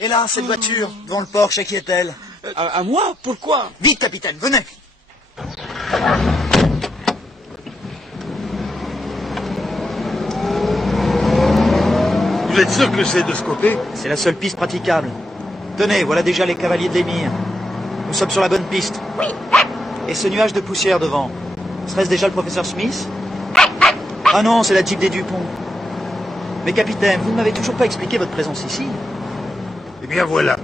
Et là, cette voiture, devant le Porsche, à qui est-elle? À moi? Pourquoi? Vite, capitaine, venez. Vous êtes sûr que c'est de ce côté? C'est la seule piste praticable. Tenez, voilà déjà les cavaliers de l'émir. Nous sommes sur la bonne piste. Et ce nuage de poussière devant, serait-ce déjà le professeur Smith? Ah non, c'est la Jeep des Dupont. Mais capitaine, vous ne m'avez toujours pas expliqué votre présence ici. Eh bien voilà.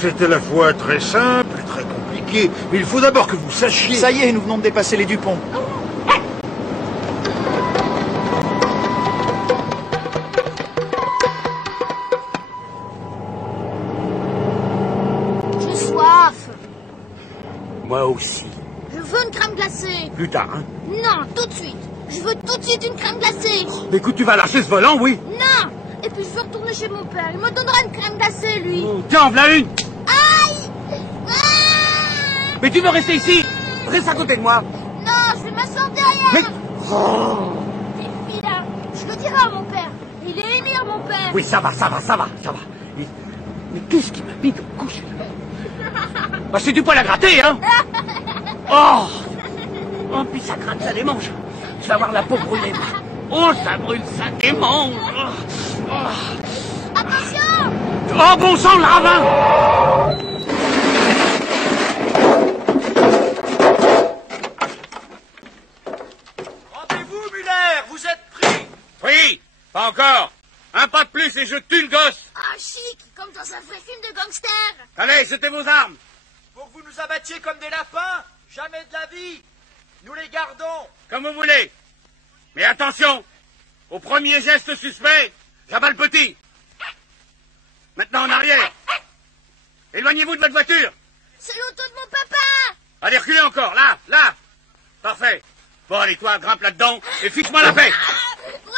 C'est à la fois très simple et très compliqué. Mais il faut d'abord que vous sachiez... Ça y est, nous venons de dépasser les Dupont. J'ai soif. Moi aussi. Je veux une crème glacée. Plus tard, hein? Non, tout de suite. Je veux tout de suite une crème glacée. Mais écoute, tu vas lâcher ce volant, oui? Non. Et puis je veux retourner chez mon père. Il me donnera une crème glacée, lui. Oh, tiens, voilà une! Aïe. Ah. Mais tu veux rester ici? Reste à côté de moi. Non, je vais m'asseoir derrière. Mais... Oh. T'es vilain. Je le dirai à mon père. Il est émir, mon père. Oui, ça va. Mais qu'est-ce qui m'a mis de couche? Bah, c'est du poil à gratter, hein? Oh! Oh, puis ça gratte, ça démange. Tu vas avoir la peau brûlée. Oh, ça brûle, ça démange. Attention. Oh, bon sang, le ravin! Rendez-vous, Muller, vous êtes pris. Oui, pas encore. Un pas de plus et je tue le gosse. Ah, chic, comme dans un vrai film de gangster. Allez, jetez vos armes. Pour que vous nous abattiez comme des lapins, jamais de la vie. Nous les gardons. Comme vous voulez. Mais attention, au premier geste suspect, j'abats le petit. Maintenant en arrière. Éloignez-vous de votre voiture. C'est l'auto de mon papa. Allez, reculez encore, là. Parfait. Bon, allez, toi, grimpe là-dedans et fiche-moi la paix. Ouais.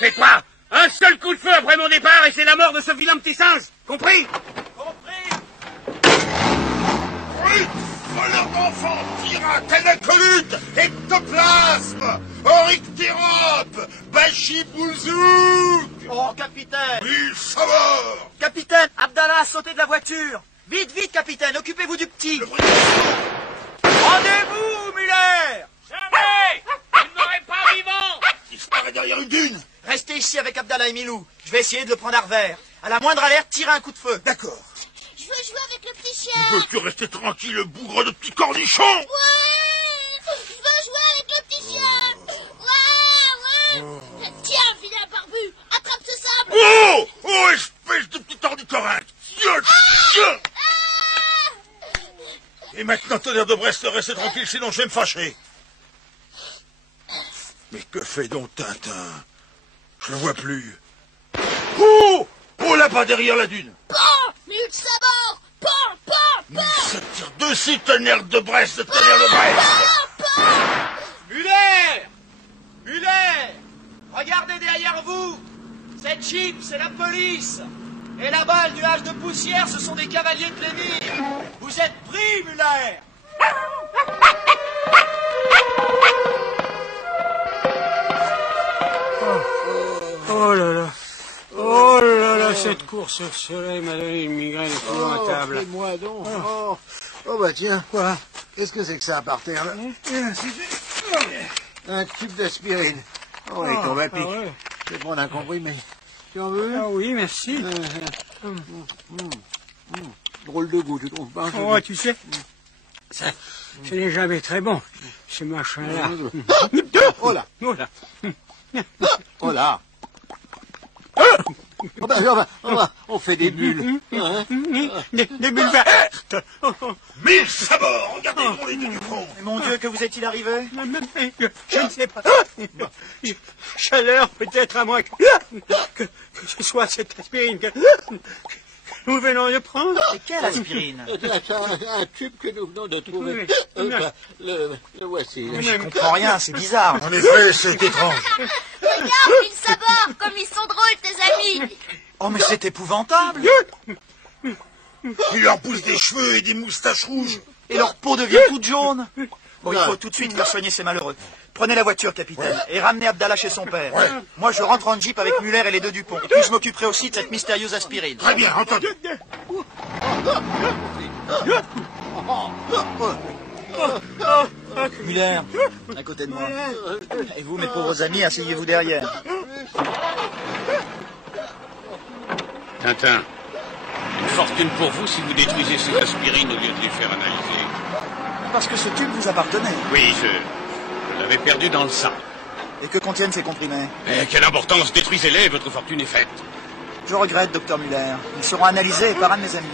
Fais-toi un seul coup de feu après mon départ et c'est la mort de ce vilain petit singe. Compris? Compris. Oui, voleur d'enfants, pirate, anacolute, ectoplasme, orictérope, bachibouzouk. Oh, capitaine. Mille saveurs. Capitaine, Abdallah, sautez de la voiture. Vite, vite, capitaine, occupez-vous du petit. Rendez-vous, Muller. Jamais! Vous ne m'aurez pas vivant! Disparaît derrière une dune. Restez ici avec Abdallah et Milou. Je vais essayer de le prendre à revers. À la moindre alerte, tirez un coup de feu. D'accord. Je veux jouer avec le petit chien. Veux-tu rester tranquille, le bougre de petit cornichon? Ouais. Je veux jouer avec le petit chien. Ouais. Tiens, vilain barbu, attrape ce sable. Oh, espèce de petit ornicorynque. Tiens. Et maintenant, tonnerre de Brest, restez tranquille, sinon je vais me fâcher. Mais que fait donc Tintin? Je le vois plus. Oh, là-bas, derrière la dune. Pan, mille sabords. Pan. Ça tire dessus, tonnerre de Brest, tonnerre de Brest. Muller, regardez derrière vous. Cette Jeep, c'est la police. Et là-bas, le nuage de poussière, ce sont des cavaliers de l'émir. Vous êtes pris, Muller. Oh là là, cette course au soleil m'a donné une migraine épouvantable. Fais-moi donc. Oh bah tiens, quoi? Qu'est-ce que c'est que ça par terre, là? Un tube d'aspirine. Oh, il tombe à pic. Ouais. Je vais prendre un comprimé. Tu en veux? Ah oui, merci. Drôle de goût, tu trouves pas? Oh, tu sais, ça, ce n'est jamais très bon, ce machin-là. Oh là! Oh là. Oh là! On fait des bulles. Hein? Des bulles vertes. Mille sabords, regardez-moi les deux du front. Mais mon Dieu, que vous est-il arrivé? Je ne sais pas. Chaleur, peut-être, à moins que ce soit cette aspirine que nous venons de prendre. C'est quelle aspirine? Un tube que nous venons de trouver. Oui. Le voici. Mais je comprends rien, c'est bizarre. En effet, c'est étrange. Regarde, mille sabords, comme ils sont drôles, tes amis. Oh, mais c'est épouvantable. Il leur pousse des cheveux et des moustaches rouges. Et leur peau devient toute jaune. Bon, il faut tout de suite faire soigner ces malheureux. Prenez la voiture, capitaine, et ramenez Abdallah chez son père. Moi, je rentre en jeep avec Muller et les deux Dupont. Et puis je m'occuperai aussi de cette mystérieuse aspirine. Très bien, entendu. Muller, à côté de moi. Et vous, mes pauvres amis, asseyez-vous derrière. Tintin, une fortune pour vous si vous détruisez ces aspirines au lieu de les faire analyser. Parce que ce tube vous appartenait. Oui, je l'avais perdu dans le sang. Et que contiennent ces comprimés? Mais quelle importance, détruisez-les, votre fortune est faite. Je regrette, docteur Muller. Ils seront analysés par un de mes amis.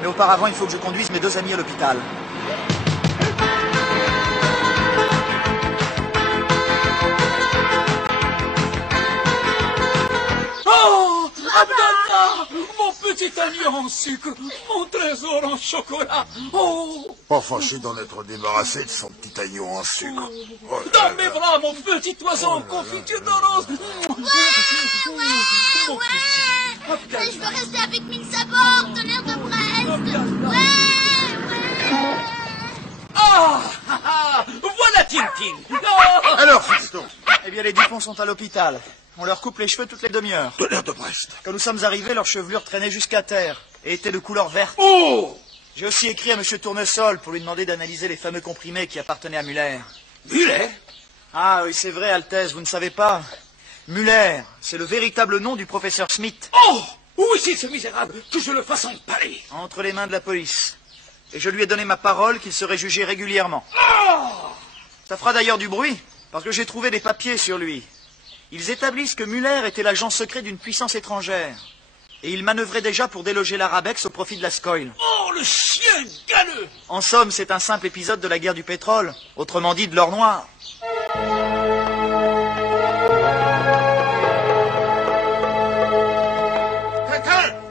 Mais auparavant, il faut que je conduise mes deux amis à l'hôpital. Oh, Abdallah, mon petit ami en sucre, mon trésor en chocolat. Oh, Pas fâché d'en être débarrassé de son petit agneau en sucre. Oh là dans là. mes bras, mon petit oiseau en confiture de rose. Je veux rester avec Mille Sabords, tonnerre de Brest. Ouais. Ah, voilà Tintin. Oh. Alors, fiston, Eh bien, les Dupont sont à l'hôpital. On leur coupe les cheveux toutes les demi-heures. tonnerre de Brest. Quand nous sommes arrivés, leur chevelure traînait jusqu'à terre et était de couleur verte. Oh, J'ai aussi écrit à M. Tournesol pour lui demander d'analyser les fameux comprimés qui appartenaient à Muller. Muller. Ah oui, c'est vrai, Altesse, vous ne savez pas. Muller, c'est le véritable nom du professeur Smith. Oh, où est-il ce misérable? Que je le fasse empaler. Entre les mains de la police. Et je lui ai donné ma parole qu'il serait jugé régulièrement. Ça fera d'ailleurs du bruit, parce que j'ai trouvé des papiers sur lui. Ils établissent que Muller était l'agent secret d'une puissance étrangère. Et il manœuvrait déjà pour déloger l'Arabex au profit de la Scoil. Oh, le chien galeux. En somme, c'est un simple épisode de la guerre du pétrole, autrement dit de l'or noir.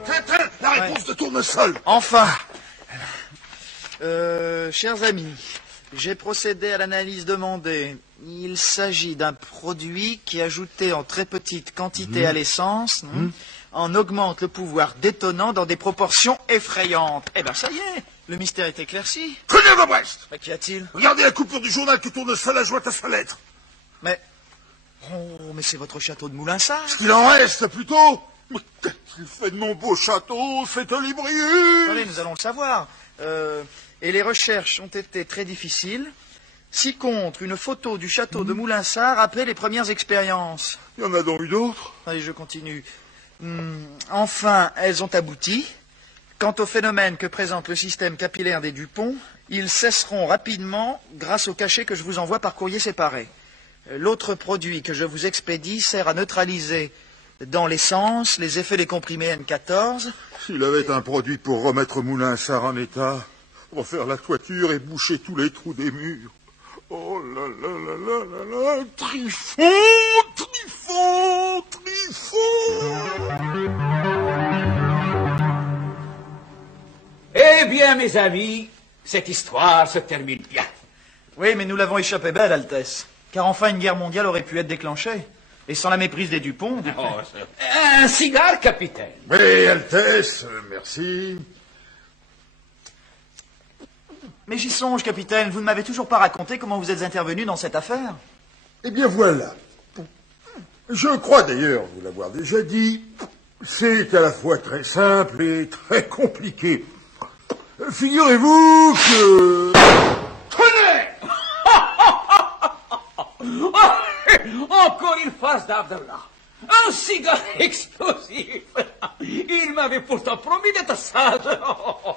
Tintin, la réponse de Tournesol. Enfin, chers amis, j'ai procédé à l'analyse demandée. Il s'agit d'un produit qui, ajouté en très petite quantité à l'essence, en augmente le pouvoir détonnant dans des proportions effrayantes. Eh ben ça y est, le mystère est éclairci. Tonnerre de Brest. Mais qu'y a-t-il? Regardez la coupure du journal que Tournesol a jointe à sa lettre. Mais... Oh, mais c'est votre château de Moulinsart. Il en reste, plutôt. Mais qu'est-ce qu'il fait de mon beau château, cette librairie? Allez, nous allons le savoir. Et les recherches ont été très difficiles. Ci-contre, une photo du château de Moulinsart rappelait les premières expériences. Il y en a donc eu d'autres. Allez, je continue. Enfin, elles ont abouti. Quant au phénomène que présente le système capillaire des Dupont, ils cesseront rapidement grâce au cachet que je vous envoie par courrier séparé. L'autre produit que je vous expédie sert à neutraliser dans l'essence les effets des comprimés N14. S'il avait un produit pour remettre Moulinsart en état, refaire la toiture et boucher tous les trous des murs. Oh là là là là là là, Trifon, Trifon, Trifon. Eh bien, mes amis, cette histoire se termine bien. Oui, mais nous l'avons échappé belle, Altesse. Car enfin, une guerre mondiale aurait pu être déclenchée. Et sans la méprise des Dupont... Un cigare, capitaine. Oui, Altesse, merci. Mais j'y songe, capitaine, vous ne m'avez toujours pas raconté comment vous êtes intervenu dans cette affaire. Eh bien voilà. Je crois d'ailleurs vous l'avoir déjà dit. C'est à la fois très simple et très compliqué. Figurez-vous que... Tenez. Encore une face d'Abdallah. Un cigare explosif. Il m'avait pourtant promis d'être sage. Oh,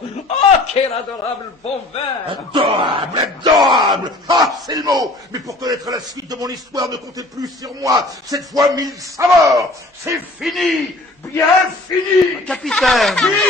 quel adorable bon vin. Adorable, adorable. Ah, c'est le mot. Mais pour connaître la suite de mon histoire, ne comptez plus sur moi. Cette fois, 1000 Sabords. C'est fini. Bien fini. Capitaine. Fini.